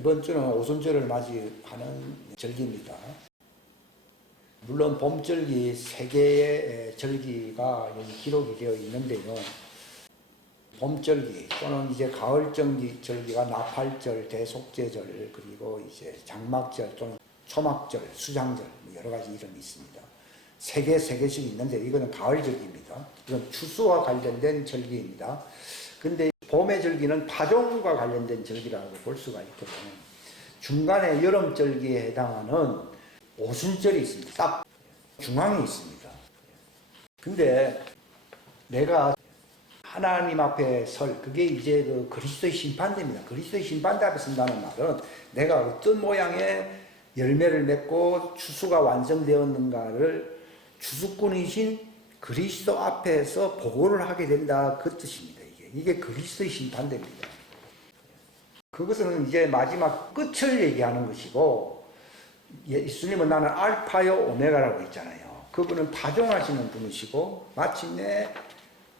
이번 주는 오순절을 맞이하는 절기입니다. 물론 봄절기 3개의 절기가 여기 기록이 되어 있는데요. 봄절기 또는 이제 가을절기가 나팔절, 대속제절, 그리고 이제 장막절 또는 초막절, 수장절 여러 가지 이름이 있습니다. 3개씩 있는데 이거는 가을절기입니다. 이건 추수와 관련된 절기입니다. 근데 봄의 절기는 파종과 관련된 절기라고 볼 수가 있거든요. 중간에 여름절기에 해당하는 오순절이 있습니다. 딱 중앙에 있습니다. 근데 내가 하나님 앞에 그게 이제 그 그리스도의 심판대입니다. 그리스도의 심판대 앞에 선다는 말은 내가 어떤 모양의 열매를 맺고 추수가 완성되었는가를 추수꾼이신 그리스도 앞에서 보고를 하게 된다, 그 뜻입니다. 이게 그리스도의 심판대입니다. 그것은 이제 마지막 끝을 얘기하는 것이고, 예수님은 나는 알파요 오메가라고 했잖아요. 그분은 파종하시는 분이시고 마침내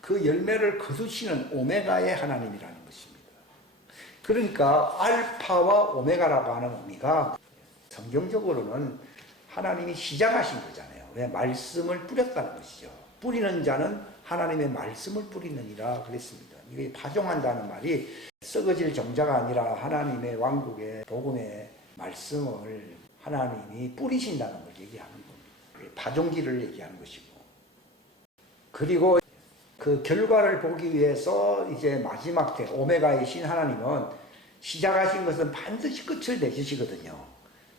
그 열매를 거두시는 오메가의 하나님이라는 것입니다. 그러니까 알파와 오메가라고 하는 의미가 성경적으로는 하나님이 시작하신 거잖아요. 왜? 말씀을 뿌렸다는 것이죠. 뿌리는 자는 하나님의 말씀을 뿌리느니라 그랬습니다. 이게 파종한다는 말이 썩어질 종자가 아니라 하나님의 왕국의 복음의 말씀을 하나님이 뿌리신다는 걸 얘기하는 겁니다. 파종기를 얘기하는 것이고, 그리고 그 결과를 보기 위해서 이제 마지막 때 오메가이신 하나님은 시작하신 것은 반드시 끝을 맺으시거든요.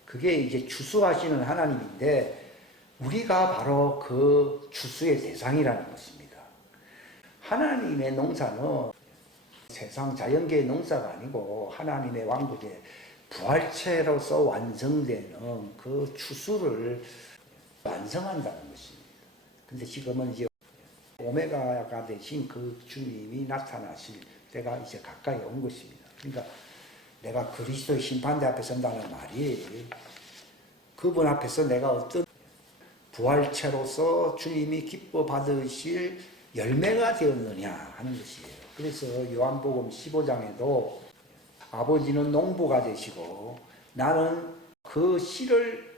그게 이제 추수하시는 하나님인데 우리가 바로 그 추수의 대상이라는 것입니다. 하나님의 농사는 세상 자연계의 농사가 아니고 하나님의 왕국의 부활체로서 완성되는 그 추수를 완성한다는 것입니다. 근데 지금은 이제 오메가가 되신 그 주님이 나타나실 때가 이제 가까이 온 것입니다. 그러니까 내가 그리스도의 심판대 앞에 선다는 말이 그분 앞에서 내가 어떤 부활체로서 주님이 기뻐 받으실 열매가 되었느냐 하는 것이에요. 그래서 요한복음 15장에도 아버지는 농부가 되시고 나는 그 씨를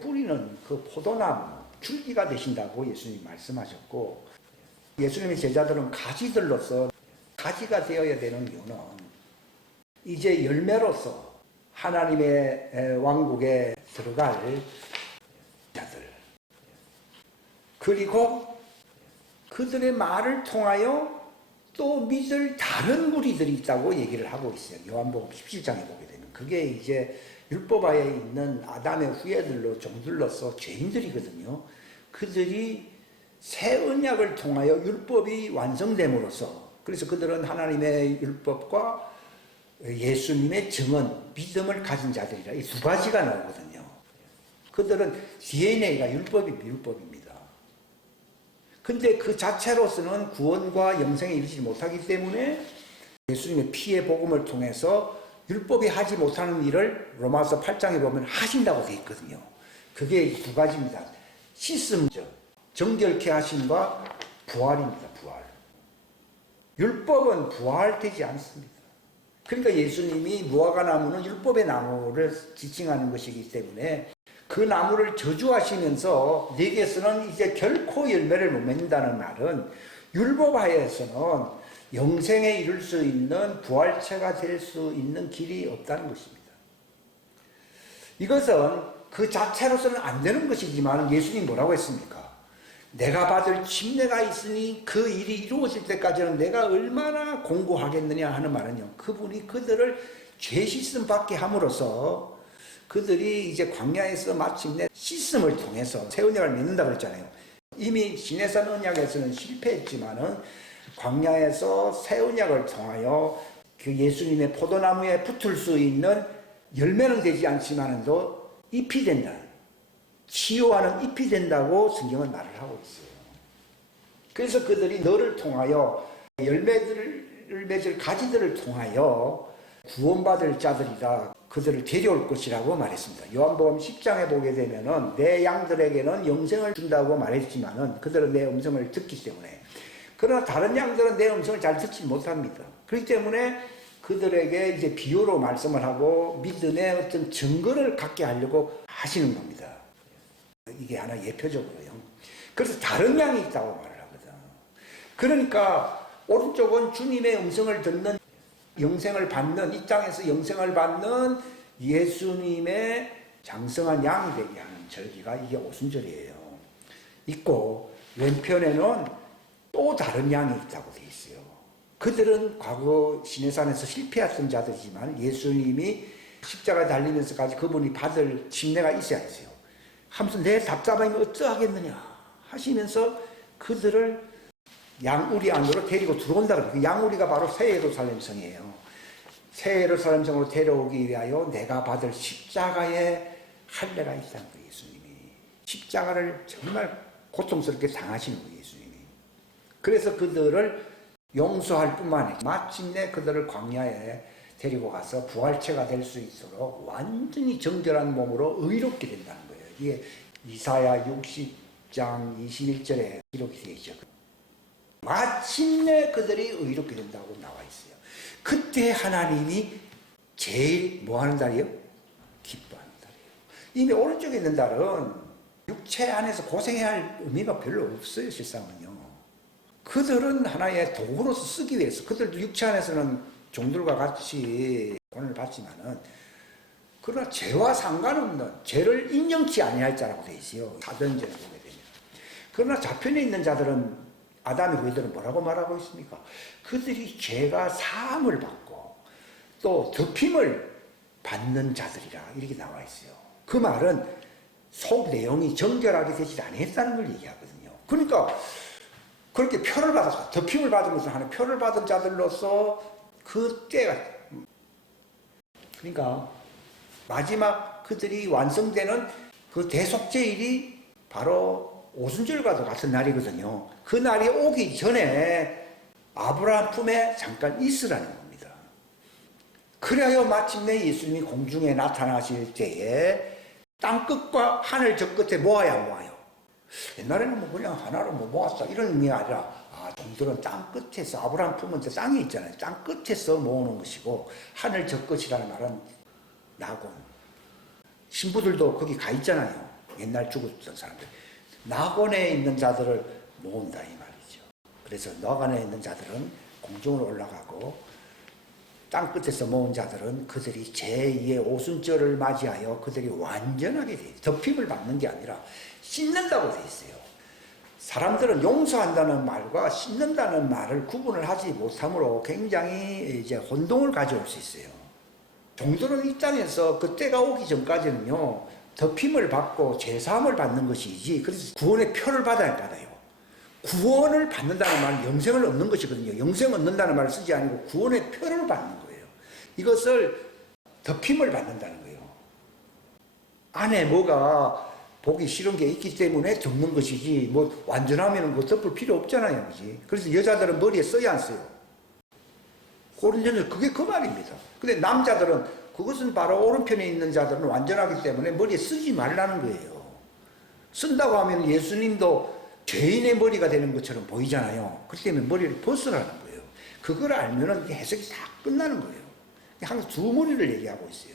뿌리는 그 포도나무 줄기가 되신다고 예수님이 말씀하셨고, 예수님의 제자들은 가지들로서 가지가 되어야 되는 이유는 이제 열매로서 하나님의 왕국에 들어갈 자들, 그리고 그들의 말을 통하여 또 믿을 다른 무리들이 있다고 얘기를 하고 있어요. 요한복음 17장에 보게 되면 그게 이제 율법하에 있는 아담의 후예들로 종들로서 죄인들이거든요. 그들이 새 언약을 통하여 율법이 완성됨으로써, 그래서 그들은 하나님의 율법과 예수님의 증언, 믿음을 가진 자들이라 이 두 가지가 나오거든요. 그들은 DNA가 율법입니다. 근데 그 자체로서는 구원과 영생에 이르지 못하기 때문에 예수님의 피의 복음을 통해서 율법이 하지 못하는 일을 로마서 8장에 보면 하신다고 되어 있거든요. 그게 두 가지입니다. 씻음죠. 정결케 하심과 부활입니다. 부활. 율법은 부활되지 않습니다. 그러니까 예수님이 무화과 나무는 율법의 나무를 지칭하는 것이기 때문에 그 나무를 저주하시면서 내게서는 이제 결코 열매를 못 맺는다는 말은 율법하에서는 영생에 이를 수 있는 부활체가 될 수 있는 길이 없다는 것입니다. 이것은 그 자체로서는 안 되는 것이지만 예수님이 뭐라고 했습니까? 내가 받을 침례가 있으니 그 일이 이루어질 때까지는 내가 얼마나 공고하겠느냐 하는 말은요, 그분이 그들을 죄 씻음 받게 함으로써 그들이 이제 광야에서 마침내 씻음을 통해서 새 언약을 맺는다고 그랬잖아요. 이미 시내산 언약에서는 실패했지만은 광야에서 새 언약을 통하여 그 예수님의 포도나무에 붙을 수 있는 열매는 되지 않지만도 잎이 된다. 치유하는 잎이 된다고 성경은 말을 하고 있어요. 그래서 그들이 너를 통하여 열매들을 맺을 가지들을 통하여 구원받을 자들이다. 그들을 데려올 것이라고 말했습니다. 요한복음 10장에 보게 되면은 내 양들에게는 영생을 준다고 말했지만은 그들은 내 음성을 듣기 때문에, 그러나 다른 양들은 내 음성을 잘 듣지 못합니다. 그렇기 때문에 그들에게 이제 비유로 말씀을 하고 믿음의 어떤 증거를 갖게 하려고 하시는 겁니다. 이게 하나 예표적으로요. 그래서 다른 양이 있다고 말을 하거든. 그러니까 오른쪽은 주님의 음성을 듣는, 영생을 받는, 이 땅에서 영생을 받는 예수님의 장성한 양이 되게 하는 절기가 이게 오순절이에요. 있고 왼편에는 또 다른 양이 있다고 되어 있어요. 그들은 과거 시내산에서 실패했던 자들이지만 예수님이 십자가에 달리면서까지 그분이 받을 침례가 있어야 했어요. 하면서 내 답답함이 어쩌하겠느냐 하시면서 그들을 양우리 안으로 데리고 들어온다. 그 양우리가 바로 새 예루살렘 성이에요. 새 예루살렘 성으로 데려오기 위하여 내가 받을 십자가의 할례가 있다는 거예요. 예수님이 십자가를 정말 고통스럽게 당하시는 거예요. 예수님이. 그래서 그들을 용서할 뿐만 아니라 마침내 그들을 광야에 데리고 가서 부활체가 될 수 있도록 완전히 정결한 몸으로 의롭게 된다는 거예요. 이게 이사야 60장 21절에 기록이 되어 있죠. 마침내 그들이 의롭게 된다고 나와 있어요. 그때 하나님이 제일 뭐 하는 달이요? 기뻐하는 달이에요. 이미 오른쪽에 있는 달은 육체 안에서 고생해야 할 의미가 별로 없어요. 실상은요. 그들은 하나의 도구로서 쓰기 위해서, 그들도 육체 안에서는 종들과 같이 고난을 받지만은, 그러나 죄와 상관없는, 죄를 인정치 아니할 자라고 되어 있어요. 사도행전을 보게 되면. 그러나 좌편에 있는 자들은, 아담의 후예들은 뭐라고 말하고 있습니까? 그들이 죄가 사함을 받고 또 덮임을 받는 자들이라 이렇게 나와 있어요. 그 말은 속 내용이 정결하게 되지 않았다는 걸 얘기하거든요. 그러니까 그렇게 표를 받아서 덮임을 받으면서 하는 표를 받은 자들로서 그때가, 그러니까 마지막 그들이 완성되는 그 대속죄일이 바로 오순절과도 같은 날이거든요. 그 날이 오기 전에 아브라함 품에 잠깐 있으라는 겁니다. 그래야 마침내 예수님이 공중에 나타나실 때에 땅끝과 하늘 저 끝에 모아요. 옛날에는 뭐 그냥 하나로 뭐 모았다 이런 의미가 아니라, 종들은 땅 끝에서, 아브라함 품은 땅이 있잖아요. 땅 끝에서 모으는 것이고, 하늘 저 끝이라는 말은 낙원. 신부들도 거기 가 있잖아요. 옛날 죽었던 사람들. 낙원에 있는 자들을 모은다 이 말이죠. 그래서 낙원에 있는 자들은 공중으로 올라가고, 땅 끝에서 모은 자들은 그들이 제2의 오순절을 맞이하여 그들이 완전하게 돼 있어요. 덮임을 받는 게 아니라 씻는다고 돼 있어요. 사람들은 용서한다는 말과 씻는다는 말을 구분을 하지 못하므로 굉장히 이제 혼동을 가져올 수 있어요. 종들은 이 땅에서 그 때가 오기 전까지는요, 덮임을 받고 제사함을 받는 것이지, 그래서 구원의 표를 받아요. 구원을 받는다는 말은 영생을 얻는 것이거든요. 영생 얻는다는 말을 쓰지 않고 구원의 표를 받는 거예요. 이것을 덮임을 받는다는 거예요. 안에 뭐가 보기 싫은 게 있기 때문에 덮는 것이지, 뭐 완전하면 그 덮을 필요 없잖아요. 그지? 그래서 여자들은 머리에 써야 안 써요. 고린전에서 그게 그 말입니다. 근데 남자들은, 그것은 바로 오른편에 있는 자들은 완전하기 때문에 머리에 쓰지 말라는 거예요. 쓴다고 하면 예수님도 죄인의 머리가 되는 것처럼 보이잖아요. 그렇기 때문에 머리를 벗으라는 거예요. 그걸 알면은 해석이 다 끝나는 거예요. 항상 두 무리를 얘기하고 있어요.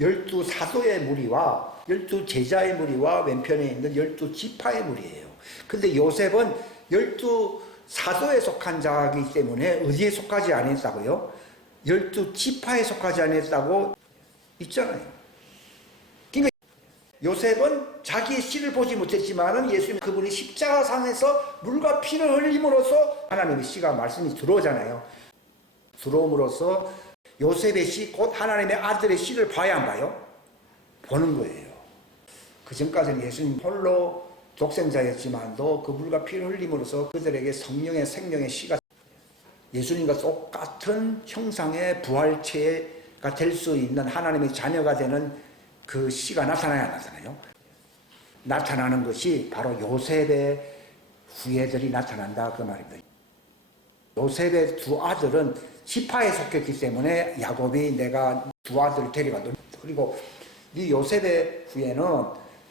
12사도의 무리와 12제자의 무리와 왼편에 있는 12지파의 무리예요. 근데 요셉은 12사도에 속한 자이기 때문에 어디에 속하지 않았다고요? 12지파에 속하지 않았다고 있잖아요. 요셉은 자기의 씨를 보지 못했지만은 예수님 그분이 십자가상에서 물과 피를 흘림으로써 하나님의 씨가 말씀이 들어오잖아요. 들어옴으로써 요셉의 씨, 곧 하나님의 아들의 씨를 봐야 안 봐요? 보는 거예요. 그 전까지는 예수님 홀로 독생자였지만도 그 물과 피를 흘림으로써 그들에게 성령의 생명의 씨가, 예수님과 똑같은 형상의 부활체가 될 수 있는 하나님의 자녀가 되는 그 씨가 나타나야 나타나요. 나타나는 것이 바로 요셉의 후예들이 나타난다 그 말입니다. 요셉의 두 아들은 지파에 속했기 때문에 야곱이 내가 두 아들을 데려가도, 그리고 이 요셉의 후예는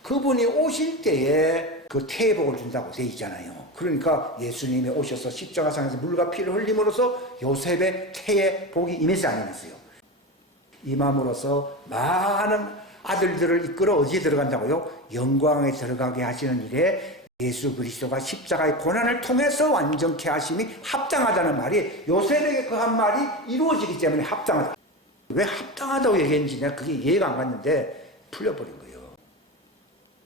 그분이 오실 때에 그 태복을 준다고 돼 있잖아요. 그러니까 예수님이 오셔서 십자가상에서 물과 피를 흘림으로써 요셉의 태의 복이 임했지 않았어요. 임함으로써 많은 아들들을 이끌어 어디에 들어간다고요? 영광에 들어가게 하시는 일에 예수 그리스도가 십자가의 고난을 통해서 완전케 하심이 합당하다는 말이 요셉에게 그 한 말이 이루어지기 때문에 합당하다. 왜 합당하다고 얘기했는지 내가 그게 이해가 안 갔는데 풀려버린 거예요.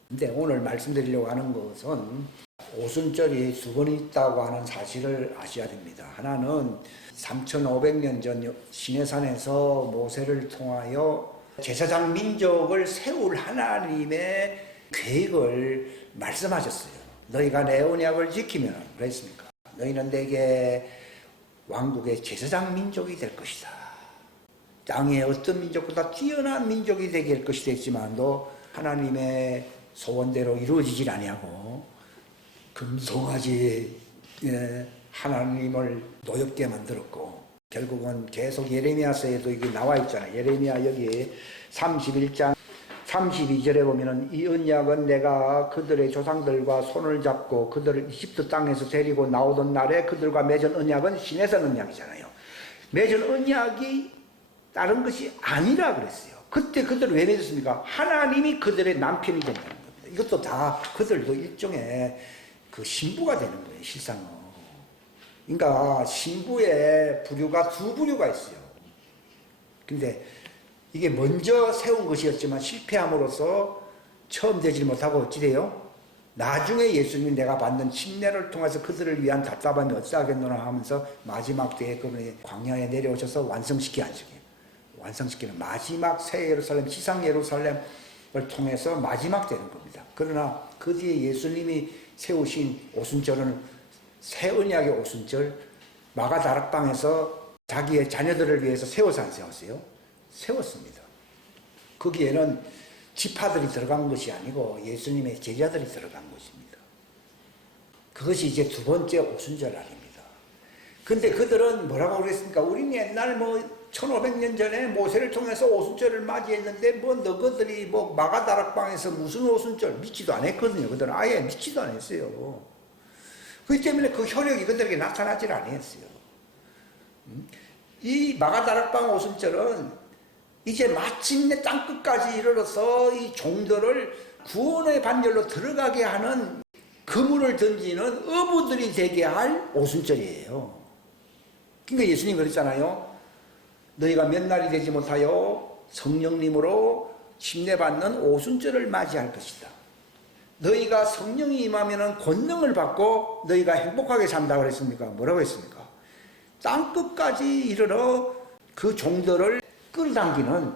근데 오늘 말씀드리려고 하는 것은 오순절이 두 번 있다고 하는 사실을 아셔야 됩니다. 하나는 3500년 전 시내산에서 모세를 통하여 제사장 민족을 세울 하나님의 계획을 말씀하셨어요. 너희가 내 언약을 지키면 그랬습니까? 너희는 내게 왕국의 제사장 민족이 될 것이다. 땅의 어떤 민족보다 뛰어난 민족이 되게 할 것이 됐지만도 하나님의 소원대로 이루어지질 아니하고 금송아지 하나님을 노엽게 만들었고 결국은 계속 예레미야서에도 이게 나와 있잖아요. 예레미야 여기 31장 32절에 보면은 이 언약은 내가 그들의 조상들과 손을 잡고 그들을 이집트 땅에서 데리고 나오던 날에 그들과 맺은 언약은 시내산 언약이잖아요. 맺은 언약이 다른 것이 아니라 그랬어요. 그때 그들을 왜 맺었습니까? 하나님이 그들의 남편이 된다는 겁니다. 이것도 다 그들도 일종의 그 신부가 되는 거예요, 실상은. 그러니까 신부의 부류가 두 부류가 있어요. 근데 이게 먼저 세운 것이었지만 실패함으로써 처음 되지 못하고 어찌 돼요? 나중에 예수님이 내가 받는 침례를 통해서 그들을 위한 답답함이 어찌하겠노라 하면서 마지막 때에 그 광야에 내려오셔서 완성시키는 마지막 새 예루살렘, 지상 예루살렘을 통해서 마지막 되는 겁니다. 그러나 그 뒤에 예수님이 세우신 오순절은 새 언약의 오순절, 마가다락방에서 자기의 자녀들을 위해서 세워서 안 세웠어요? 세웠습니다. 거기에는 지파들이 들어간 것이 아니고 예수님의 제자들이 들어간 것입니다. 그것이 이제 두 번째 오순절 아닙니다. 근데 그들은 뭐라고 그랬습니까? 우리는 옛날 1500년 전에 모세를 통해서 오순절을 맞이했는데 너희들이 마가다락방에서 무슨 오순절 믿지도 않았거든요. 그들은 아예 믿지도 않았어요. 그렇기 때문에 그 효력이 그들에게 나타나질 않았어요. 이 마가다락방 오순절은 이제 마침내 땅끝까지 이르러서 이 종들을 구원의 반열로 들어가게 하는 그물을 던지는 어부들이 되게 할 오순절이에요. 그러니까 예수님 그랬잖아요. 너희가 몇 날이 되지 못하여 성령님으로 침례받는 오순절을 맞이할 것이다. 너희가 성령이 임하면 권능을 받고 너희가 행복하게 산다고 그랬습니까? 뭐라고 했습니까? 땅끝까지 이르러 그 종들을 끌어당기는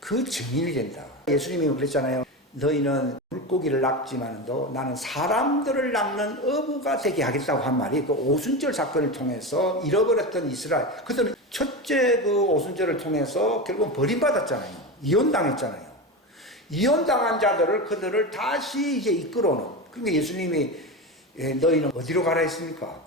그 증인이 된다. 예수님이 그랬잖아요. 너희는 물고기를 낚지만도 나는 사람들을 낚는 어부가 되게 하겠다고 한 말이 그 오순절 사건을 통해서 잃어버렸던 이스라엘, 그들은 첫째 그 오순절을 통해서 결국은 버림받았잖아요. 이혼당했잖아요. 이혼당한 자들을 그들을 다시 이제 이끌어오는. 그러니까 예수님이 너희는 어디로 가라 했습니까?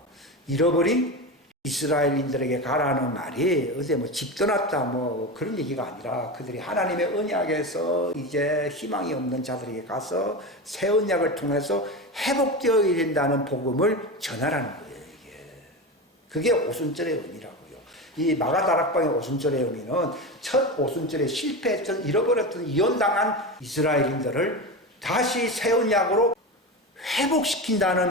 잃어버린 이스라엘인들에게 가라는 말이 어제 집 떠났다 그런 얘기가 아니라 그들이 하나님의 언약에서 이제 희망이 없는 자들에게 가서 새 언약을 통해서 회복되어야 된다는 복음을 전하라는 거예요. 이게 그게 오순절의 의미라고요. 이 마가다락방의 오순절의 의미는 첫 오순절에 실패했던 잃어버렸던 이혼당한 이스라엘인들을 다시 새 언약으로 회복시킨다는,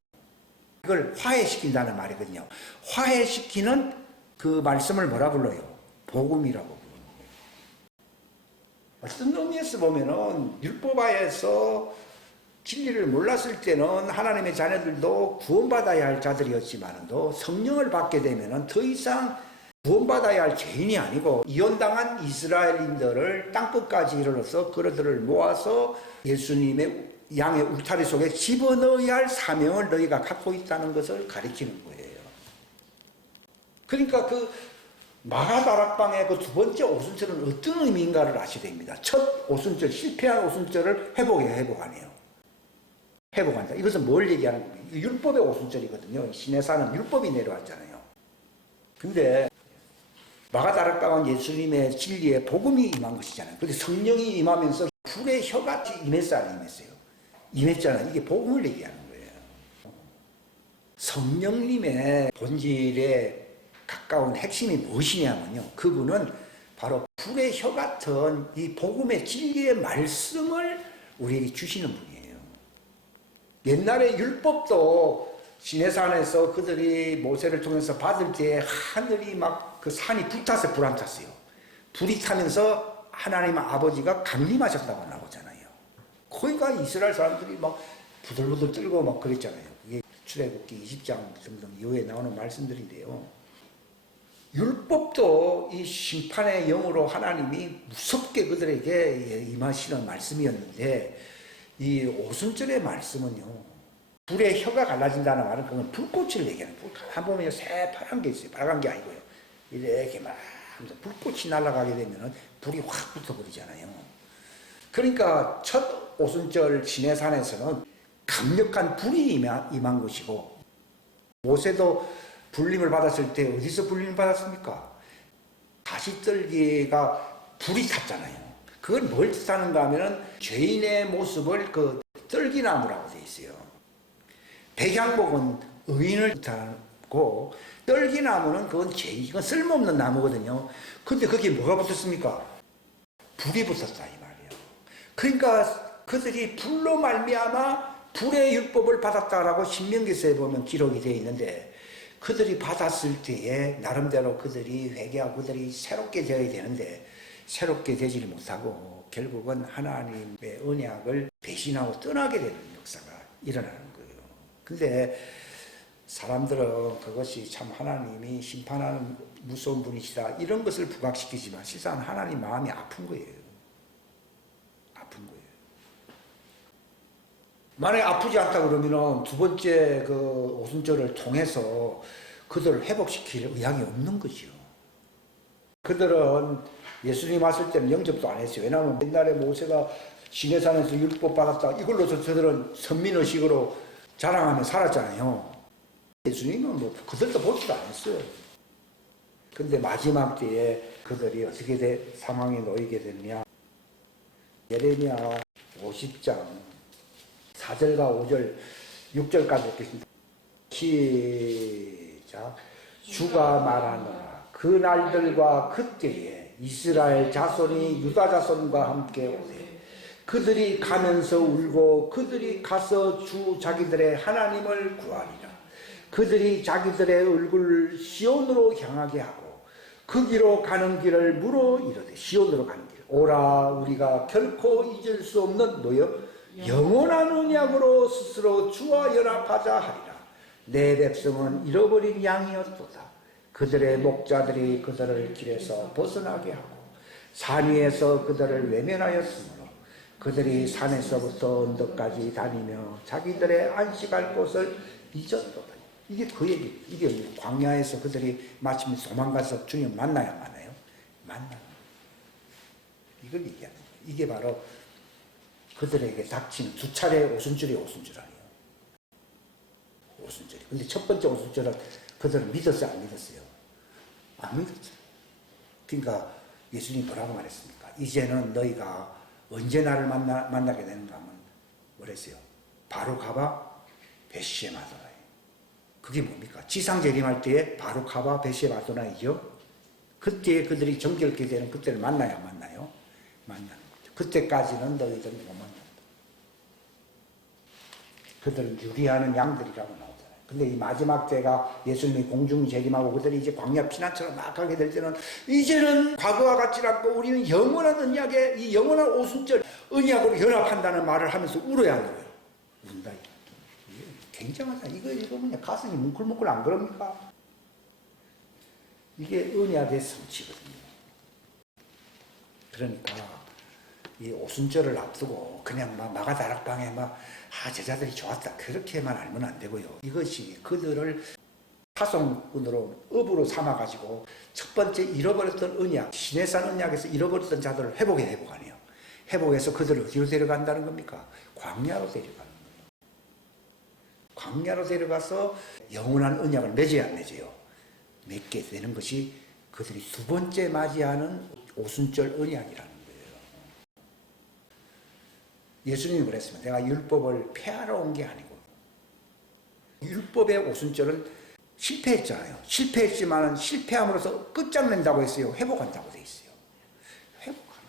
그걸 화해시킨다는 말이거든요. 화해시키는 그 말씀을 뭐라 불러요? 복음이라고 부르는 거예요. 어떤 의미에서 보면은 율법하에서 진리를 몰랐을 때는 하나님의 자녀들도 구원받아야 할 자들이었지만도 성령을 받게 되면은 더 이상 구원받아야 할 죄인이 아니고 이혼당한 이스라엘인들을 땅끝까지 이르러서 그들을 모아서 예수님의 양의 울타리 속에 집어넣어야 할 사명을 너희가 갖고 있다는 것을 가리키는 거예요. 그러니까 그 마가다락방의 그 두 번째 오순절은 어떤 의미인가를 아셔야 됩니다. 첫 오순절, 실패한 오순절을 회복하네요. 회복한다. 이것은 뭘 얘기하는 거예요? 율법의 오순절이거든요. 시내산은 율법이 내려왔잖아요. 근데 마가다락방은 예수님의 진리의 복음이 임한 것이잖아요. 그런데 성령이 임하면서 불의 혀같이 임했어요, 안 임했어요? 임했잖아요. 이게 복음을 얘기하는 거예요. 성령님의 본질에 가까운 핵심이 무엇이냐면요. 그분은 바로 불의 혀 같은 이 복음의 진리의 말씀을 우리에게 주시는 분이에요. 옛날에 율법도 시내산에서 그들이 모세를 통해서 받을 때 하늘이 막 그 산이 불타서 불안 탔어요. 불이 타면서 하나님 아버지가 강림하셨다고 나오잖아요. 거기가 이스라엘 사람들이 막 부들부들 떨고 막 그랬잖아요. 그게 출애굽기 20장 등등 이후에 나오는 말씀들인데요. 율법도 이 심판의 영으로 하나님이 무섭게 그들에게 임하시는 말씀이었는데 이 오순절의 말씀은요. 불의 혀가 갈라진다는 말은 그건 불꽃을 얘기하는 불. 한 보면 새파란 게 있어요. 빨간 게 아니고요. 이렇게 막 하면서 불꽃이 날아가게 되면 불이 확 붙어버리잖아요. 그러니까 첫 오순절 시내산에서는 강력한 불이 임한 것이고 모세도 불림을 받았을 때 어디서 불림을 받았습니까? 가시떨기가 불이 탔잖아요. 그건 뭘 뜻하는가 하면은 죄인의 모습을 그 떨기나무라고 되어 있어요. 백향목은 의인을 뜻하고 떨기나무는 그건 죄인, 이건 쓸모없는 나무거든요. 근데 거기에 뭐가 붙었습니까? 불이 붙었다 이 말이에요. 그러니까 그들이 불로 말미암아 불의 율법을 받았다라고 신명기서에 보면 기록이 되어 있는데 그들이 받았을 때에 나름대로 그들이 회개하고 그들이 새롭게 되어야 되는데 새롭게 되지를 못하고 결국은 하나님의 언약을 배신하고 떠나게 되는 역사가 일어나는 거예요. 근데 사람들은 그것이 참 하나님이 심판하는 무서운 분이시다 이런 것을 부각시키지만 실상 하나님 마음이 아픈 거예요. 아픈 거예요. 만약에 아프지 않다 그러면 두 번째 그 오순절을 통해서 그들을 회복시킬 의향이 없는 거죠. 그들은 예수님 왔을 때는 영접도 안 했어요. 왜냐하면 옛날에 모세가 시내산에서 율법 받았다 이걸로 저들은 선민의식으로 자랑하며 살았잖아요. 예수님은 뭐 그들도 보지도 않았어요. 근데 마지막 때에 그들이 어떻게 상황에 놓이게 됐냐. 예레미야 50장 4절과 5절 6절까지 읽겠습니다. 시작. 주가 말하노라. 그 날들과 그때에 이스라엘 자손이 유다 자손과 함께 오되 그들이 가면서 울고 그들이 가서 주 자기들의 하나님을 구하리라. 그들이 자기들의 얼굴을 시온으로 향하게 하고 그 길로 가는 길을 물어 이르되 시온으로 가는 길 오라 우리가 결코 잊을 수 없는 뭐요? 영원한 언약으로 스스로 주와 연합하자 하리라. 내 백성은 잃어버린 양이었도다. 그들의 목자들이 그들을 길에서 벗어나게 하고 산 위에서 그들을 외면하였으므로 그들이 산에서부터 언덕까지 다니며 자기들의 안식할 곳을 잊었도다. 이게 그 얘기, 이게 광야에서 그들이 마침 도망가서 주님 만나야 만나요? 만나요. 이걸 얘기하는 거예요. 이게 바로 그들에게 닥치는 두 차례 오순절이 오순절 아니에요. 오순절이. 근데 첫 번째 오순절은 그들은 믿었어요, 안 믿었어요? 안 믿었어요. 그러니까 예수님이 뭐라고 말했습니까? 이제는 너희가 언제 나를 만나게 되는가 하면 뭐랬어요? 바로 가봐 베시에 마도나이. 그게 뭡니까? 지상 재림할 때에 바로 가봐 베시에 마도나이죠. 그때 그들이 정결케 되는 그때를 만나야 만나요? 만나는 거죠. 그때까지는 너희들은 못 만난다. 그들은 유리하는 양들이라고 나오잖아요. 근데 이 마지막 때가 예수님이 공중 재림하고 그들이 이제 광야 피난처럼 막 가게 될 때는 이제는 과거와 같지 않고 우리는 영원한 언약에 이 영원한 오순절 언약으로 연합한다는 말을 하면서 울어야 하는 거예요. 운다. 이게 굉장하다. 이거 읽으면 가슴이 뭉클뭉클 안 그럽니까? 이게 언약의 성취거든요. 그러니까 이 오순절을 앞두고 그냥 막 마가다락방에 제자들이 좋았다 그렇게만 알면 안 되고요. 이것이 그들을 파송꾼으로 업으로 삼아가지고 첫 번째 잃어버렸던 언약, 시내산 언약에서 잃어버렸던 자들을 회복하네요. 회복해서 그들을 어디로 데려간다는 겁니까? 광야로 데려가는 거예요. 광야로 데려가서 영원한 언약을 맺어야 안 맺어요. 맺게 되는 것이 그들이 두 번째 맞이하는 오순절 언약이라는 거예요. 예수님이 그랬습니다. 내가 율법을 폐하러 온 게 아니고 율법의 오순절은 실패했잖아요. 실패했지만 실패함으로써 끝장낸다고 했어요. 회복한다고 돼 있어요. 회복하는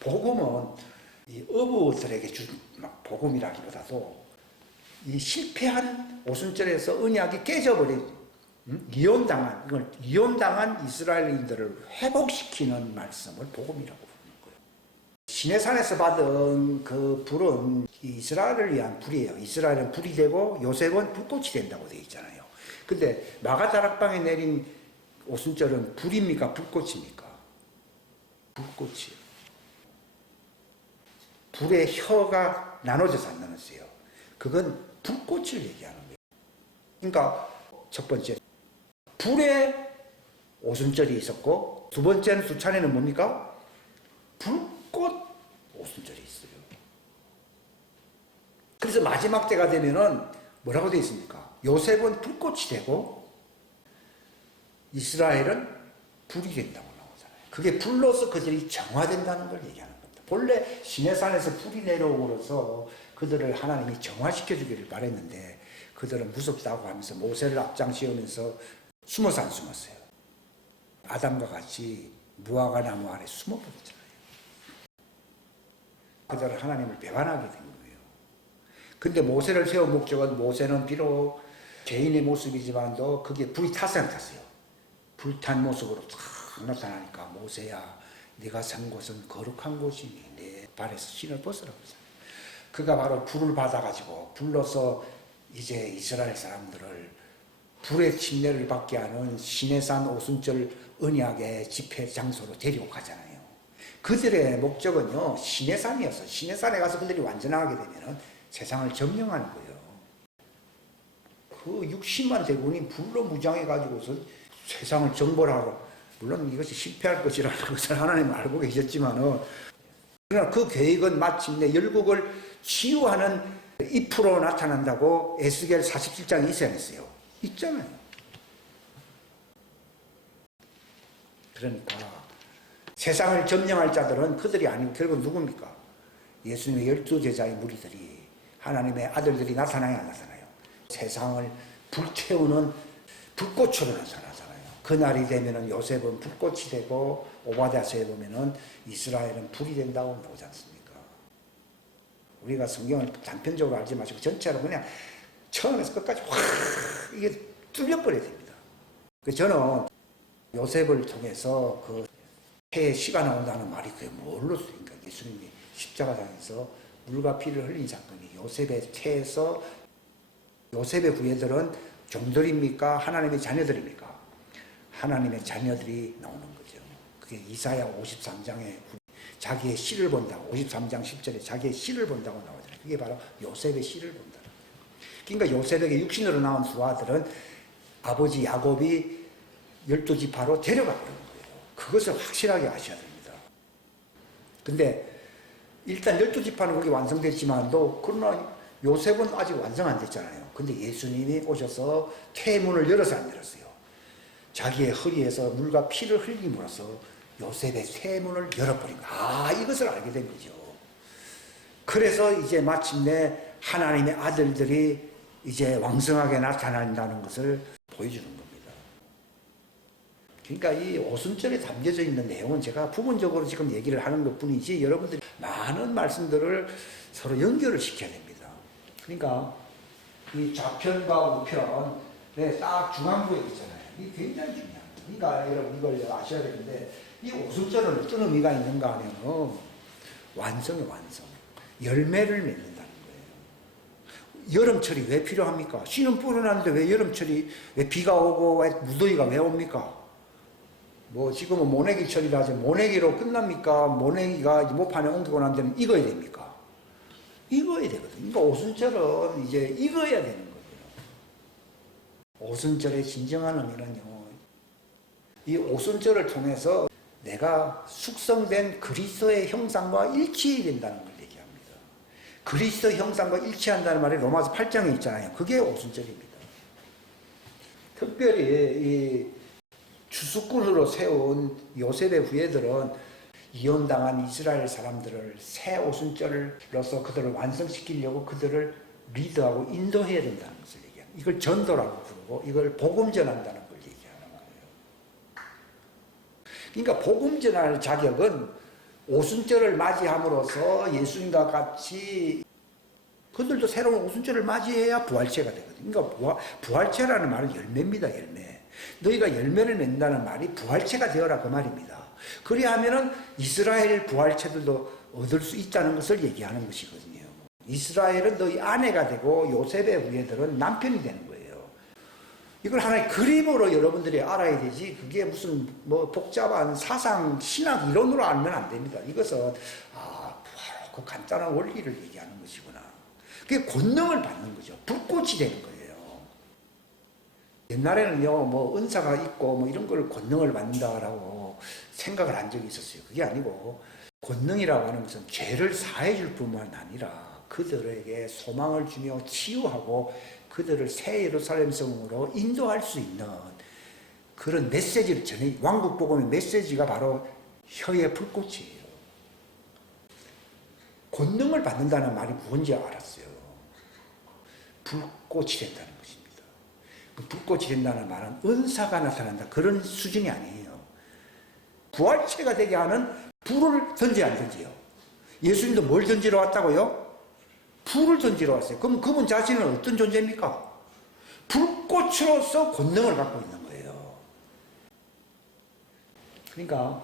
거예요. 복음은 이 어부들에게 준 복음이라기보다도 이 실패한 오순절에서 언약이 깨져버린 이혼당한 이스라엘인들을 회복시키는 말씀을 복음이라고 부르는 거예요. 시내산에서 받은 그 불은 이스라엘을 위한 불이에요. 이스라엘은 불이 되고 요셉은 불꽃이 된다고 되어 있잖아요. 근데 마가다락방에 내린 오순절은 불입니까? 불꽃입니까? 불꽃이에요. 불의 혀가 나눠져서 안 나눠져요. 그건 불꽃을 얘기하는 거예요. 그러니까 첫 번째 불의 오순절이 있었고, 두 번째는 수찬에는 뭡니까? 불꽃 오순절이 있어요. 그래서 마지막 때가 되면은 뭐라고 되어 있습니까? 요셉은 불꽃이 되고 이스라엘은 불이 된다고 나오잖아요. 그게 불로서 그들이 정화된다는 걸 얘기하는 겁니다. 본래 시내산에서 불이 내려오고서 그들을 하나님이 정화시켜 주기를 바랬는데 그들은 무섭다고 하면서 모세를 앞장씌우면서 숨어서 안 숨었어요. 아담과 같이 무화과 나무 아래 숨어버렸잖아요. 그들은 하나님을 배반하게 된 거예요. 근데 모세를 세운 목적은 모세는 비록 죄인의 모습이지만도 그게 불이 타서 안 탔어요. 불탄 모습으로 탁 나타나니까 모세야 네가 산 곳은 거룩한 곳이니 내 발에서 신을 벗으라고 했잖아요. 그가 바로 불을 받아가지고 불러서 이제 이스라엘 사람들을 불의 침례를 받게 하는 시내산 오순절 언약의 집회 장소로 데리고 가잖아요. 그들의 목적은요, 시내산이었어요. 시내산에 가서 그들이 완전하게 되면 세상을 점령하는 거예요. 그 60만 대군이 불로 무장해가지고서 세상을 정벌하러, 물론 이것이 실패할 것이라는 것을 하나님은 알고 계셨지만은, 그러나 그 계획은 마침내 열국을 치유하는 잎으로 나타난다고 에스겔 47장에 이야기했어요. 있잖아요. 그러니까 세상을 점령할 자들은 그들이 아니고 결국 누굽니까? 예수님의 12제자의 무리들이, 하나님의 아들들이 나타나야 안 나타나요? 세상을 불태우는 불꽃으로 나타나잖아요. 그날이 되면은 요셉은 불꽃이 되고 오바댜서에 보면은 이스라엘은 불이 된다고 나오지 않습니까? 우리가 성경을 단편적으로 알지 마시고 전체로 그냥 처음에서 끝까지 확 이게 뚫려버려야 됩니다. 저는 요셉을 통해서 그 해에 씨가 나온다는 말이 그게 뭘로 쓰니까 예수님이 십자가상에서 물과 피를 흘린 사건이 요셉의 태에서, 요셉의 후예들은 종들입니까? 하나님의 자녀들입니까? 하나님의 자녀들이 나오는 거죠. 그게 이사야 53장에 자기의 씨를 본다고, 53장 10절에 자기의 씨를 본다고 나오잖아요. 그게 바로 요셉의 씨를 본다. 그러니까 요셉에게 육신으로 나온 두 아들은 아버지 야곱이 12지파로 데려가 버린 거예요. 그것을 확실하게 아셔야 됩니다. 근데 일단 12지파는 그렇게 완성됐지만도 그러나 요셉은 아직 완성 안 됐잖아요. 근데 예수님이 오셔서 태문을 열어서 안 열었어요. 자기의 허리에서 물과 피를 흘림으로써 요셉의 태문을 열어버린 거예요. 이것을 알게 된 거죠. 그래서 이제 마침내 하나님의 아들들이 이제 왕성하게 나타난다는 것을 보여주는 겁니다. 그러니까 이 오순절에 담겨져 있는 내용은 제가 부분적으로 지금 얘기를 하는 것 뿐이지 여러분들이 많은 말씀들을 서로 연결을 시켜야 됩니다. 그러니까 이 좌편과 우편에 딱 중앙부에 있잖아요. 이게 굉장히 중요합니다. 그러니까 여러분 이걸 아셔야 되는데 이 오순절은 어떤 의미가 있는가 하면 완성의 완성, 열매를 맺는다는 거예요. 여름철이 왜 필요합니까? 씨는 뿌려놨는데 왜 여름철이, 왜 비가 오고 왜 무더위가 왜 옵니까? 뭐 지금은 모내기철이라 하지 모내기로 끝납니까? 모내기가 모판에 옮기고 난 데는 익어야 됩니까? 익어야 되거든요. 그러니까 오순절은 이제 익어야 되는 거예요. 오순절의 진정한 의미는요, 이 오순절을 통해서 내가 숙성된 그리스도의 형상과 일치해야 된다는 걸 얘기합니다. 그리스도 형상과 일치한다는 말이 로마서 8장에 있잖아요. 그게 오순절입니다. 특별히 이 주수꾼으로 세운 요셉의 후예들은 이혼당한 이스라엘 사람들을 새 오순절로서 그들을 완성시키려고 그들을 리드하고 인도해야 된다는 것을 얘기합니다. 이걸 전도라고 부르고 이걸 복음 전한다는 걸 얘기하는 거예요. 그러니까 복음 전할 자격은 오순절을 맞이함으로써 예수님과 같이 그들도 새로운 오순절을 맞이해야 부활체가 되거든요. 그러니까 부활체라는 말은 열매입니다. 열매. 너희가 열매를 맺는다는 말이 부활체가 되어라 그 말입니다. 그리하면은 이스라엘 부활체들도 얻을 수 있다는 것을 얘기하는 것이거든요. 이스라엘은 너희 아내가 되고 요셉의 후예들은 남편이 되는 거예요. 이걸 하나의 그림으로 여러분들이 알아야 되지 그게 무슨 뭐 복잡한 사상 신학 이론으로 알면 안 됩니다. 이것은 바로 그 간단한 원리를 얘기하는 것이구나. 그게 권능을 받는 거죠. 불꽃이 되는 거예요. 옛날에는요, 뭐 은사가 있고 뭐 이런 걸 권능을 받는다라고 생각을 한 적이 있었어요. 그게 아니고 권능이라고 하는 것은 죄를 사해 줄 뿐만 아니라 그들에게 소망을 주며 치유하고 그들을 새 예루살렘 성으로 인도할 수 있는 그런 메시지를 전해, 왕국복음의 메시지가 바로 혀의 불꽃이에요. 권능을 받는다는 말이 뭔지 알았어요. 불꽃이 된다는 것입니다. 그 불꽃이 된다는 말은 은사가 나타난다 그런 수준이 아니에요. 부활체가 되게 하는 불을 던져야 안 던져요. 예수님도 뭘 던지러 왔다고요? 불을 던지러 왔어요. 그럼 그분 자신은 어떤 존재입니까? 불꽃으로서 권능을 갖고 있는 거예요. 그러니까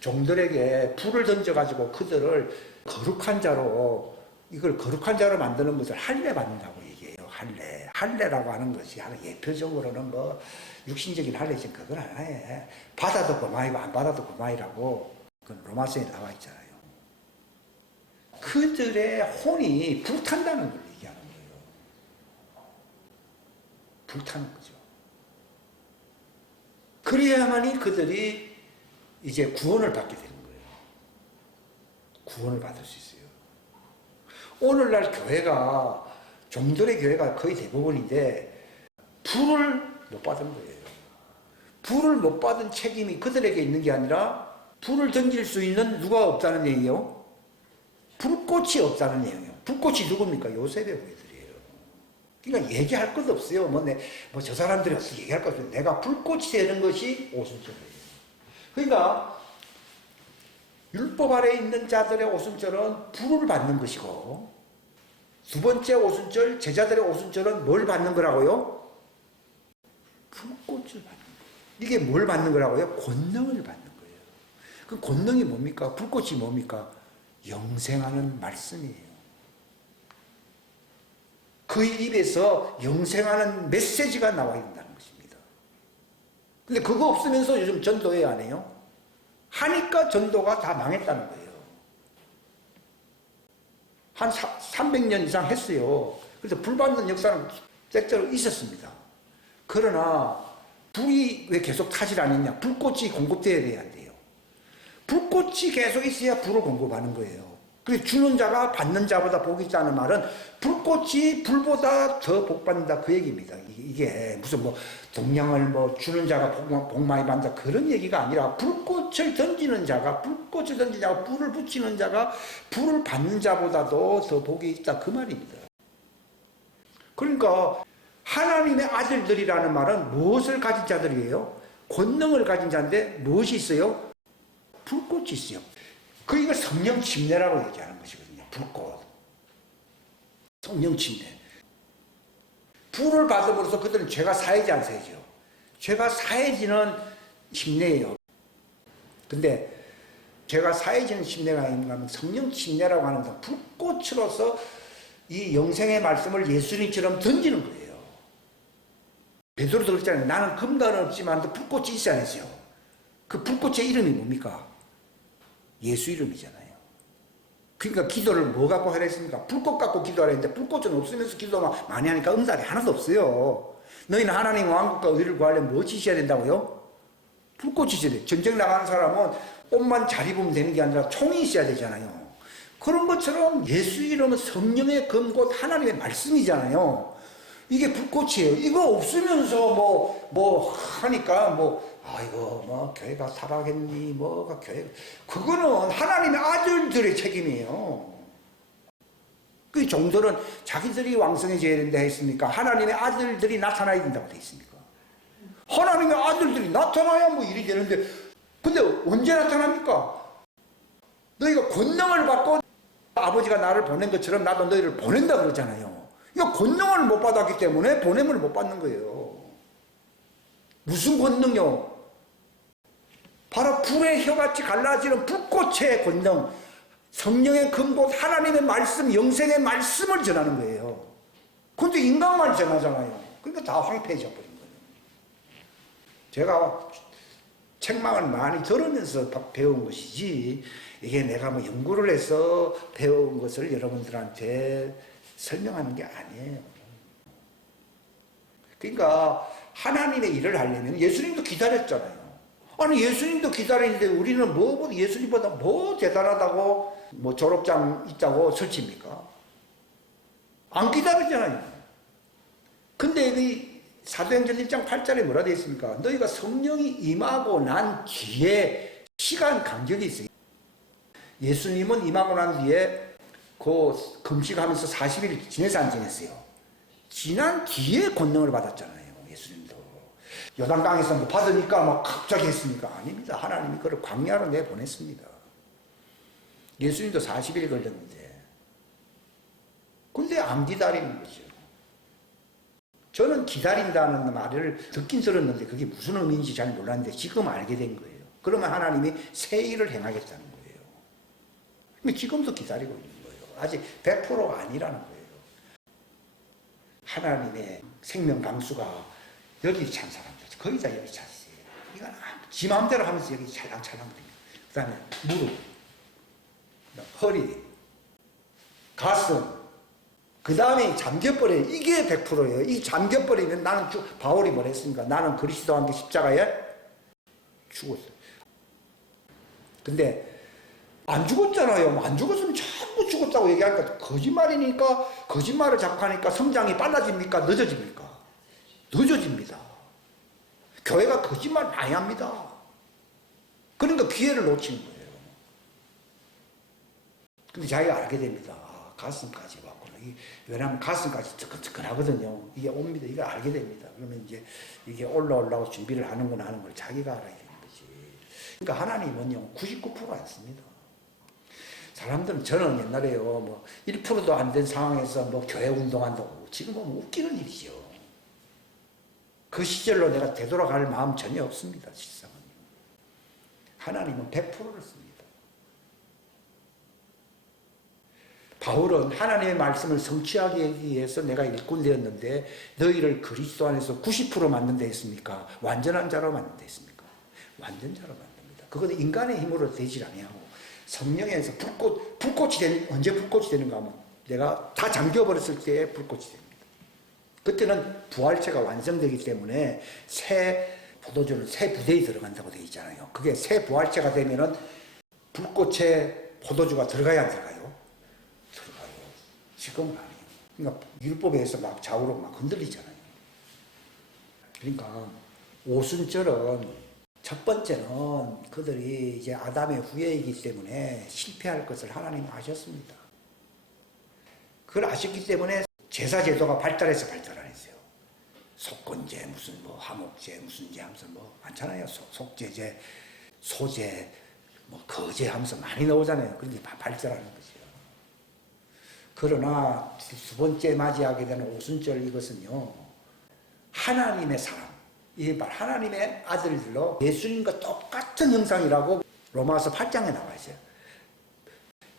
종들에게 불을 던져가지고 그들을 거룩한 자로 이걸 거룩한 자로 만드는 것을 할례 받는다고 얘기해요. 할례. 할례라고 하는 것이 예표적으로는 뭐 육신적인 할례지 그건 하나에 받아도 고마이고 안 받아도 고마이라고 그 로마서에 나와 있잖아요. 그들의 혼이 불탄다는 걸 얘기하는 거예요. 불타는 거죠. 그래야만이 그들이 이제 구원을 받게 되는 거예요. 구원을 받을 수 있어요. 오늘날 교회가 종들의 교회가 거의 대부분인데 불을 못 받은 거예요. 불을 못 받은 책임이 그들에게 있는 게 아니라 불을 던질 수 있는 누가 없다는 얘기예요? 불꽃이 없다는 내용이에요. 불꽃이 누굽니까? 요셉의 후예들이에요. 그러니까 얘기할 것도 없어요. 저 사람들이 없어 얘기할 것 없어요. 내가 불꽃이 되는 것이 오순절이에요. 그러니까 율법 아래에 있는 자들의 오순절은 불을 받는 것이고 두 번째 오순절, 제자들의 오순절은 뭘 받는 거라고요? 불꽃을 받는 거예요. 이게 뭘 받는 거라고요? 권능을 받는 거예요. 그 권능이 뭡니까? 불꽃이 뭡니까? 영생하는 말씀이에요. 그의 입에서 영생하는 메시지가 나와야 된다는 것입니다. 근데 그거 없으면서 요즘 전도회 안 해요? 하니까 전도가 다 망했다는 거예요. 한 300년 이상 했어요. 그래서 불 받는 역사는 때때로 있었습니다. 그러나 불이 왜 계속 타질 않느냐? 불꽃이 공급되어야 돼요. 불꽃이 계속 있어야 불을 공급하는 거예요. 그래서 주는 자가 받는 자보다 복이 있다는 말은 불꽃이 불보다 더 복 받는다 그 얘기입니다. 이게 무슨 동양을 주는 자가 복 많이 받는다 그런 얘기가 아니라 불꽃을 던지는 자가 불을 붙이는 자가 불을 받는 자보다도 더 복이 있다 그 말입니다. 그러니까 하나님의 아들들이라는 말은 무엇을 가진 자들이에요? 권능을 가진 자인데 무엇이 있어요? 불꽃이 있어요. 이걸 성령 침례라고 얘기하는 것이거든요. 불꽃. 성령 침례. 불을 받음으로써 그들은 죄가 사해지 안 사해지요? 죄가 사해지는 침례예요. 근데 죄가 사해지는 침례가 아닌가 하면 성령 침례라고 하는 건 불꽃으로서 이 영생의 말씀을 예수님처럼 던지는 거예요. 베드로도 그랬잖아요. 나는 금관은 없지만 불꽃이 있어야 하죠. 그 불꽃의 이름이 뭡니까? 예수 이름이잖아요. 그러니까 기도를 뭐 갖고 하라 했습니까? 불꽃 갖고 기도하라 했는데 불꽃은 없으면서 기도 많이 하니까 응답이 하나도 없어요. 너희는 하나님 왕국과 의를 구하려면 무엇이 있어야 된다고요? 불꽃이 있어야 돼. 전쟁 나가는 사람은 옷만 잘 입으면 되는 게 아니라 총이 있어야 되잖아요. 그런 것처럼 예수 이름은 성령의 검고 하나님의 말씀이잖아요. 이게 불꽃이에요. 이거 없으면서 하니까 교회가 타락했니, 교회. 그거는 하나님의 아들들의 책임이에요. 그 종들은 자기들이 왕성해져야 된다 했습니까? 하나님의 아들들이 나타나야 된다고 돼 있습니까? 하나님의 아들들이 나타나야 뭐 일이 되는데, 근데 언제 나타납니까? 너희가 권능을 받고 아버지가 나를 보낸 것처럼 나도 너희를 보낸다 그러잖아요. 이거 권능을 못 받았기 때문에 보냄을 못 받는 거예요. 무슨 권능요? 바로 불의 혀같이 갈라지는 불꽃의 권능, 성령의 근본, 하나님의 말씀, 영생의 말씀을 전하는 거예요. 근데 인간만 전하잖아요. 그러니까 다 황폐해져 버린 거예요. 제가 책망을 많이 들으면서 배운 것이지, 이게 내가 뭐 연구를 해서 배운 것을 여러분들한테 설명하는 게 아니에요. 그러니까 하나님의 일을 하려면 예수님도 기다렸잖아요. 아니 예수님도 기다리는데 우리는 뭐보다 예수님보다 뭐 대단하다고 뭐 졸업장 있다고 설칩니까? 안 기다리잖아요. 근데 이 사도행전 1장 8절에 뭐라 되어 있습니까? 너희가 성령이 임하고 난 뒤에 시간 간격이 있어요. 예수님은 임하고 난 뒤에 그 금식하면서 40일 지내서 안 지냈어요. 지난 뒤에 권능을 받았잖아요. 예수님도 요단강에서 뭐 받으니까 막 갑자기 했습니까? 아닙니다. 하나님이 그를 광야로 내보냈습니다. 예수님도 40일 걸렸는데, 근데 안 기다리는 거죠. 저는 기다린다는 말을 듣긴 들었는데 그게 무슨 의미인지 잘 몰랐는데 지금 알게 된 거예요. 그러면 하나님이 새 일을 행하겠다는 거예요. 근데 지금도 기다리고 있는 거예요. 아직 100%가 아니라는 거예요. 하나님의 생명 강수가 여기 찬 사람들 거의 다 여기 찼어요. 이건 지 마음대로 하면서 여기 찰랑찰랑 됩니다. 그 다음에 무릎, 허리, 가슴, 그 다음에 잠겨버려요. 이게 100%예요. 이 잠겨버리면 나는 바울이 뭐랬습니까? 나는 그리스도와 함께 십자가에 죽었어요. 근데 안 죽었잖아요. 안 죽었으면 전부 죽었다고 얘기하니까 거짓말이니까, 거짓말을 자꾸 하니까 성장이 빨라집니까? 늦어집니까? 늦어집니다. 교회가 거짓말 많이 합니다. 그러니까 기회를 놓치는 거예요. 근데 자기가 알게 됩니다. 아, 가슴까지 왔구나. 왜냐하면 가슴까지 뜨끈뜨끈하거든요. 이게 옵니다. 이걸 알게 됩니다. 그러면 이제 이게 올라오려고 준비를 하는구나 하는 걸 자기가 알아야 되는 거지. 그러니까 하나님은요, 99% 않습니다. 사람들은, 저는 옛날에요, 뭐 1%도 안 된 상황에서 뭐 교회 운동한다고, 지금 보면 웃기는 일이죠. 그 시절로 내가 되돌아갈 마음 전혀 없습니다. 실상은. 하나님은 100%를 씁니다. 바울은 하나님의 말씀을 성취하기 위해서 내가 일꾼 되었는데 너희를 그리스도 안에서 90% 만든다 했습니까? 완전한 자로 만든다 했습니까? 완전 자로 만듭니다. 그것은 인간의 힘으로 되질 아니하고 성령에서 불꽃이 언제 불꽃이 되는가 하면 내가 다 잠겨버렸을 때 불꽃이 됩니다. 그때는 부활체가 완성되기 때문에 새 포도주는 새 부대에 들어간다고 되어 있잖아요. 그게 새 부활체가 되면은 불꽃의 포도주가 들어가야 안 들어가요? 들어가요. 지금은 아니에요. 그러니까 율법에서 막 좌우로 막 흔들리잖아요. 그러니까 오순절은 첫 번째는 그들이 이제 아담의 후예이기 때문에 실패할 것을 하나님은 아셨습니다. 그걸 아셨기 때문에 제사제도가 발달해서 발달 안 했어요. 속건제, 무슨 뭐 화목제, 무슨 제 하면서 뭐 많잖아요. 속제제, 소제, 뭐 거제 하면서 많이 나오잖아요. 그런데 발달하는 거죠. 그러나 두 번째 맞이하게 되는 오순절 이것은요, 하나님의 사람, 이 말 하나님의 아들들로 예수님과 똑같은 형상이라고 로마서 8장에 나와 있어요.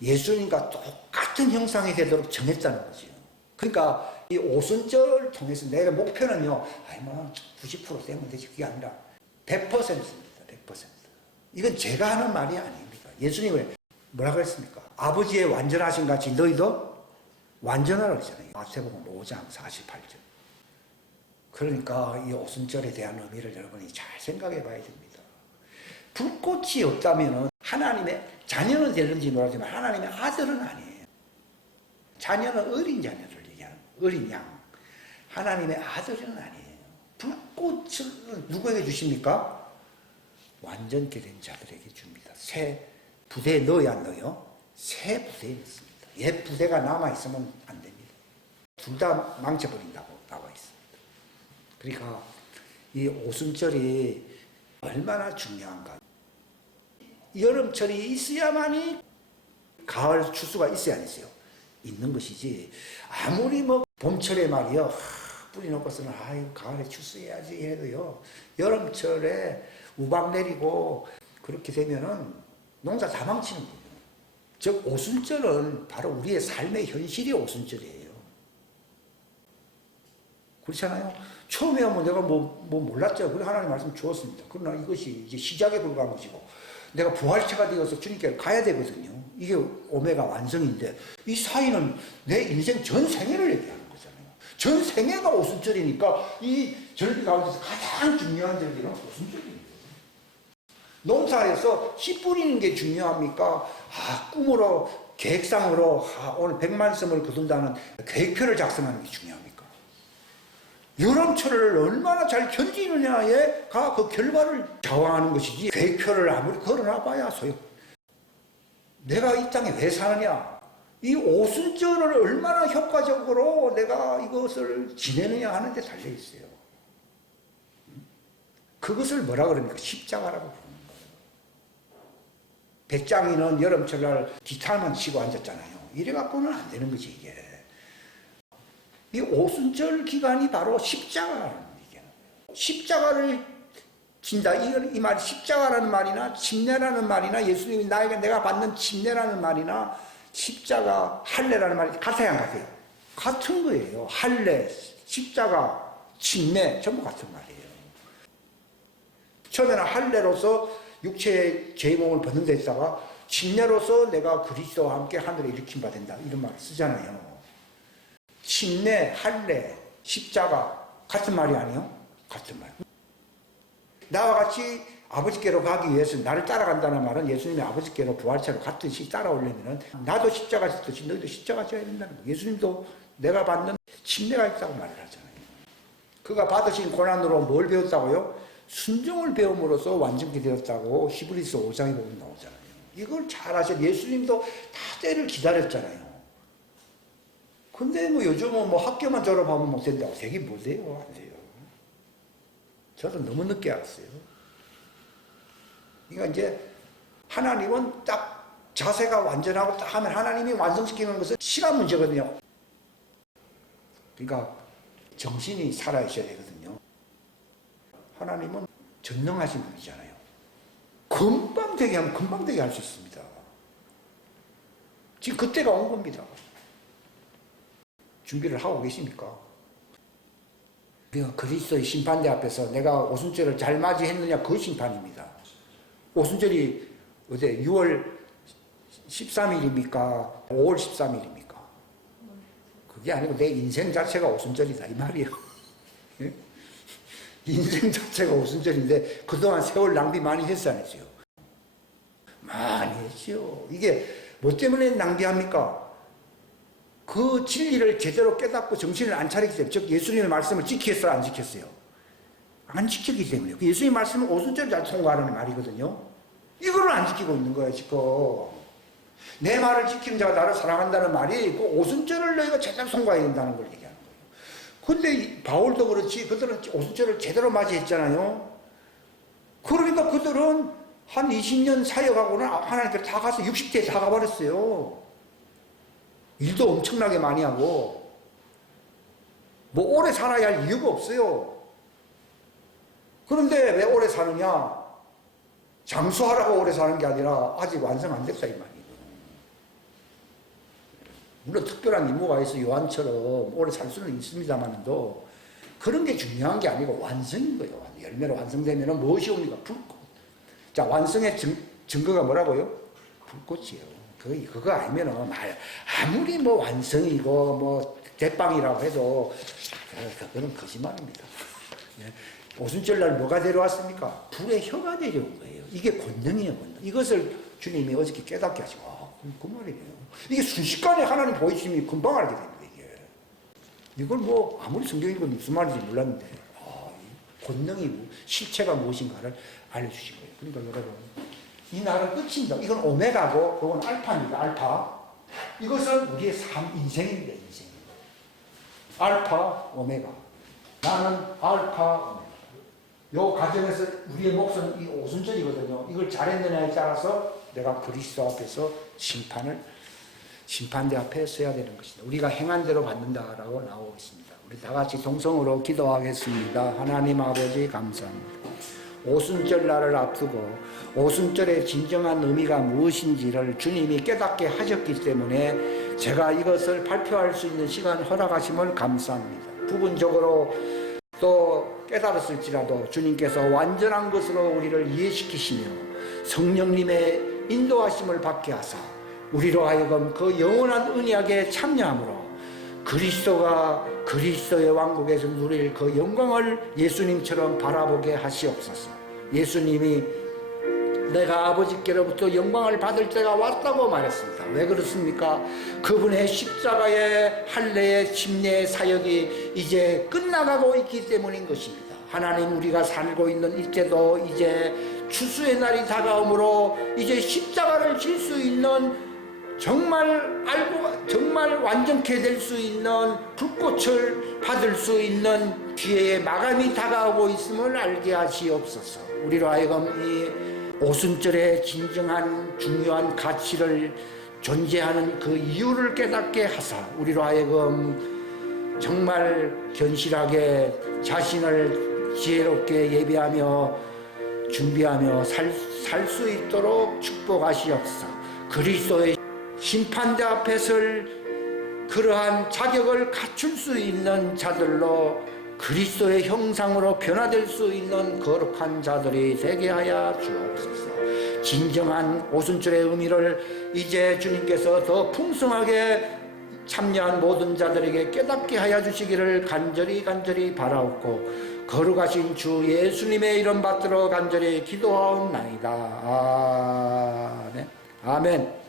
예수님과 똑같은 형상이 되도록 정했다는 거죠. 그러니까 이 오순절을 통해서 내가 목표는요, 아이 뭐 90% 되면 되지, 그게 아니라 100%입니다. 100%. 이건 제가 하는 말이 아닙니다. 예수님은 뭐라고 했습니까? 아버지의 완전하신 같이 너희도 완전하라고 했잖아요. 마태복음 5장 48절. 그러니까 이 오순절에 대한 의미를 여러분이 잘 생각해 봐야 됩니다. 불꽃이 없다면 하나님의 자녀는 되는지 모르지만 하나님의 아들은 아니에요. 자녀는 어린 자녀를 얘기하는 어린 양. 하나님의 아들은 아니에요. 불꽃을 누구에게 주십니까? 완전케 된 자들에게 줍니다. 새 부대에 넣어야 안 넣어요? 새 부대에 넣습니다. 옛 부대가 남아있으면 안 됩니다. 둘 다 망쳐버린다고 나와 있습니다. 그러니까 이 오순절이 얼마나 중요한가. 여름철이 있어야만이 가을 추수가 있어야 안 있어요. 있는 것이지. 아무리 뭐 봄철에 말이요. 뿌리 놓고서는 아유 가을에 추수해야지 해도요. 여름철에 우박 내리고 그렇게 되면은 농사 다 망치는 거예요. 즉 오순절은 바로 우리의 삶의 현실이 오순절이에요. 그렇잖아요. 처음에 뭐 내가 뭐 몰랐죠. 그래 하나님 말씀 주었습니다. 그러나 이것이 이제 시작에 불과한 것이고 내가 부활체가 되어서 주님께 가야 되거든요. 이게 오메가 완성인데 이 사이는 내 인생 전 생애를 얘기하는 거잖아요. 전 생애가 오순절이니까 이 절기 가운데서 가장 중요한 절기는 오순절입니다. 농사에서 씨 뿌리는 게 중요합니까? 꿈으로 계획상으로 오늘 100만 섬을 거둔다는 계획표를 작성하는 게 중요합니까? 여름철을 얼마나 잘 견디느냐에가 그 결과를 좌우하는 것이지 계획표를 아무리 걸어놔봐야 소용. 내가 이 땅에 왜 사느냐? 이 오순절을 얼마나 효과적으로 내가 이것을 지내느냐 하는 데 달려있어요. 그것을 뭐라 그럽니까? 십자가라고 부르는 거예요. 배짱이는 여름철날 기타만 치고 앉았잖아요. 이래갖고는 안 되는 거지 이게. 이 오순절 기간이 바로 십자가라는 얘기예요. 십자가를 진다. 이 말이 십자가라는 말이나 침례라는 말이나 예수님이 나에게 내가 받는 침례라는 말이나 십자가, 할례라는 말이 같아요, 안 같아요? 같은 거예요. 할례, 십자가, 침례 전부 같은 말이에요. 처음에는 할례로서 육체의 죄의 몸을 벗는 데 있다가 침례로서 내가 그리스도와 함께 하늘에 일으킴 받는다 이런 말을 쓰잖아요. 침례, 할례, 십자가 같은 말이 아니요? 같은 말. 나와 같이 아버지께로 가기 위해서 나를 따라간다는 말은 예수님이 아버지께로 부활체로 갔듯이 따라오려면 나도 십자가 짓듯이 너희도 십자가 져야 된다는 거예요. 예수님도 내가 받는 침례가 있다고 말을 하잖아요. 그가 받으신 고난으로 뭘 배웠다고요? 순종을 배움으로써 완전히 되었다고 히브리서 5장에 보면 나오잖아요. 이걸 잘 아셔. 예수님도 다 때를 기다렸잖아요. 근데 뭐 요즘은 뭐 학교만 졸업하면 못 된다고 되긴 못 돼요. 안 돼요. 저도 너무 늦게 알았어요. 그러니까 이제 하나님은 딱 자세가 완전하고 딱 하면 하나님이 완성시키는 것은 시간 문제거든요. 그러니까 정신이 살아있어야 되거든요. 하나님은 전능하신 분이잖아요. 금방 되게 하면 금방 되게 할 수 있습니다. 지금 그때가 온 겁니다. 준비를 하고 계십니까? 그러니까 그리스도의 심판대 앞에서 내가 오순절을 잘 맞이했느냐 그 심판입니다. 오순절이 어제 6월 13일입니까? 5월 13일입니까? 그게 아니고 내 인생 자체가 오순절이다 이 말이에요. 예? 인생 자체가 오순절인데 그동안 세월 낭비 많이 했어 안 했어요? 많이 했죠. 이게 뭐 때문에 낭비합니까? 그 진리를 제대로 깨닫고 정신을 안 차리기 때문에, 즉 예수님의 말씀을 지켰어요, 안 지켰어요? 안 지켰기 때문에. 예수님의 말씀은 오순절 잘 통과하는 말이거든요. 이거를 안 지키고 있는 거예요, 지금. 내 말을 지키는 자가 나를 사랑한다는 말이 그 오순절을 너희가 제대로 통과해야 된다는 걸 얘기하는 거예요. 근데 바울도 그렇지, 그들은 오순절을 제대로 맞이했잖아요. 그러니까 그들은 한 20년 사역하고는 하나님께 다 가서 60대에 다 가버렸어요. 일도 엄청나게 많이 하고 뭐 오래 살아야 할 이유가 없어요. 그런데 왜 오래 사느냐? 장수하라고 오래 사는 게 아니라 아직 완성 안 됐다 이 말이에요. 물론 특별한 임무가 있어 요한처럼 오래 살 수는 있습니다만도 그런 게 중요한 게 아니고 완성인 거예요. 열매로 완성되면 무엇이 옵니까? 불꽃. 자, 완성의 증거가 뭐라고요? 불꽃이에요. 그거 알면은 아무리 뭐 완성이고 뭐 대빵이라고 해도 그건 거짓말입니다. 오순절날 뭐가 데려왔습니까? 불의 혀가 데려온 거예요. 이게 권능이에요, 권능. 이것을 주님이 어저께 깨닫게 하시고 그 말이에요. 이게 순식간에 하나님 보이심이 금방 알게 됩니다. 이걸 뭐 아무리 성경 읽으면 무슨 말인지 몰랐는데 권능이 실체가 무엇인가를 알려주신 거예요. 그러니까 여러분 이 날은 끝입니다. 이건 오메가고 그건 알파입니다. 알파. 이것은 우리의 삶 인생입니다. 인생. 알파 오메가. 나는 알파 오메가. 요 과정에서 우리의 몫은 이 오순절이거든요. 이걸 잘했느냐에 따라서 내가 그리스도 앞에서 심판대 앞에 서야 되는 것이다. 우리가 행한 대로 받는다라고 나오고 있습니다. 우리 다 같이 동성으로 기도하겠습니다. 하나님 아버지 감사합니다. 오순절 날을 앞두고 오순절의 진정한 의미가 무엇인지를 주님이 깨닫게 하셨기 때문에 제가 이것을 발표할 수 있는 시간 허락하심을 감사합니다. 부분적으로 또 깨달았을지라도 주님께서 완전한 것으로 우리를 이해시키시며 성령님의 인도하심을 받게 하사 우리로 하여금 그 영원한 은약에 참여함으로 그리스도가 그리스도의 왕국에서 누릴 그 영광을 예수님처럼 바라보게 하시옵소서. 예수님이 내가 아버지께로부터 영광을 받을 때가 왔다고 말했습니다. 왜 그렇습니까? 그분의 십자가의 할례의 침례의 사역이 이제 끝나가고 있기 때문인 것입니다. 하나님, 우리가 살고 있는 이때도 이제 추수의 날이 다가오므로 이제 십자가를 질 수 있는 정말 완전케 될 수 있는 불꽃을 받을 수 있는 기회의 마감이 다가오고 있음을 알게 하시옵소서. 우리로 하여금 이 오순절의 진정한 중요한 가치를 존재하는 그 이유를 깨닫게 하사 우리로 하여금 정말 견실하게 자신을 지혜롭게 예배하며 준비하며 살 수 있도록 축복하시옵소서. 그리스도의 심판대 앞에 설 그러한 자격을 갖출 수 있는 자들로 그리스도의 형상으로 변화될 수 있는 거룩한 자들이 되게 하여 주옵소서. 진정한 오순절의 의미를 이제 주님께서 더 풍성하게 참여한 모든 자들에게 깨닫게 하여 주시기를 간절히 바라옵고 거룩하신 주 예수님의 이름 받들어 간절히 기도하옵나이다. 아멘. 아멘.